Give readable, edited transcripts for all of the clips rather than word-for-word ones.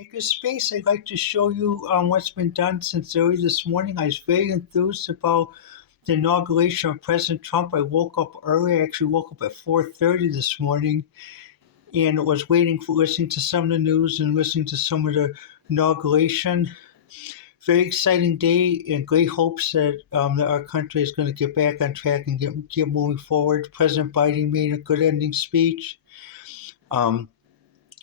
Makerspace. I'd like to show you what's been done since early this morning. I was very enthused about the inauguration of President Trump. I woke up early. I actually woke up at 4:30 this morning and was waiting for listening to some of the news and listening to some of the inauguration. Very exciting day and great hopes that our country is going to get back on track and get moving forward. President Biden made a good ending speech. Um,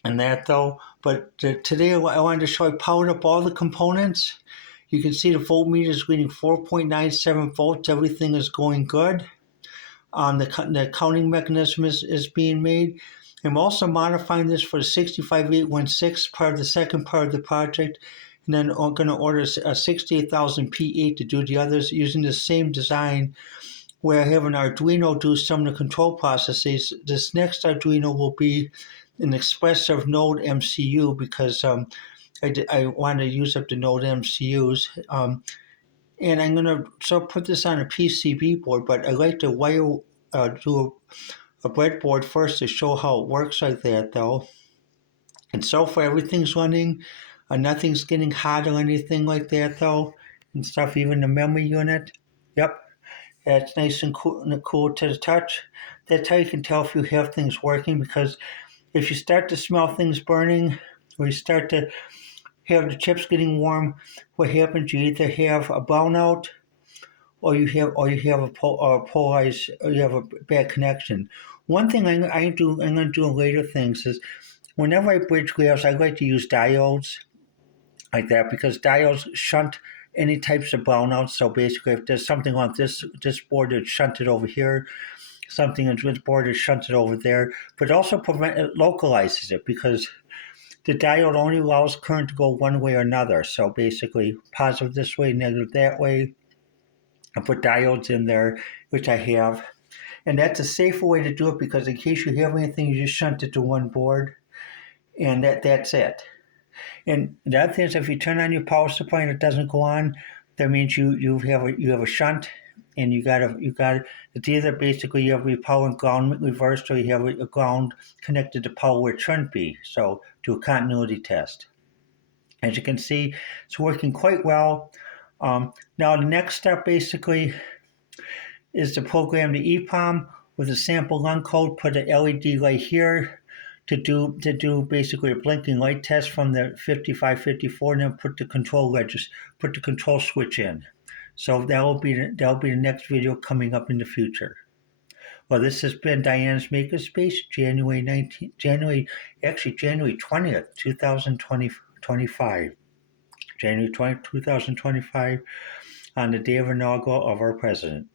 and that though. But today I wanted to show I powered up all the components. You can see the voltmeter is reading 4.97 volts. Everything is going good. The counting mechanism is being made. I'm also modifying this for the 65816 part of the second part of the project. And then I'm going to order a 68,000 P8 to do the others using the same design where I have an Arduino do some of the control processes. This next Arduino will be an expressive node MCU because I want to use up the node MCUs. And I'm going to sort of put this on a PCB board, but I like to do a breadboard first to show how it works like that though. And so far everything's running. Nothing's getting hot or anything like that though. And stuff, even the memory unit. Yep. It's nice and cool to the touch. That's how you can tell if you have things working, because if you start to smell things burning or you start to have the chips getting warm, what happens? You either have a brownout or you have a polarized, or you have a bad connection. One thing I'm going to do in later things is whenever I bridge layers, I like to use diodes like that because diodes shunt any types of brownouts. So basically, if there's something on this board, it's shunted over here. Something on this board is shunted over there. But it also localizes it because the diode only allows current to go one way or another. So basically, positive this way, negative that way. I put diodes in there, which I have. And that's a safer way to do it because in case you have anything, you just shunt it to one board. And that's it. And the other thing is, if you turn on your power supply and it doesn't go on, that means you have a shunt, and you got it's either basically you have your power and ground reversed, or you have a ground connected to power where it shouldn't be. So do a continuity test. As you can see, it's working quite well. Now the next step basically is to program the EEPROM with a sample run code. Put an LED light here to do basically a blinking light test from the 5554, and then put the control switch in. So that'll be the next video coming up in the future. Well, this has been Diana's Makerspace, January 20th, 2025. January 20th, 2025, on the day of inaugural of our president.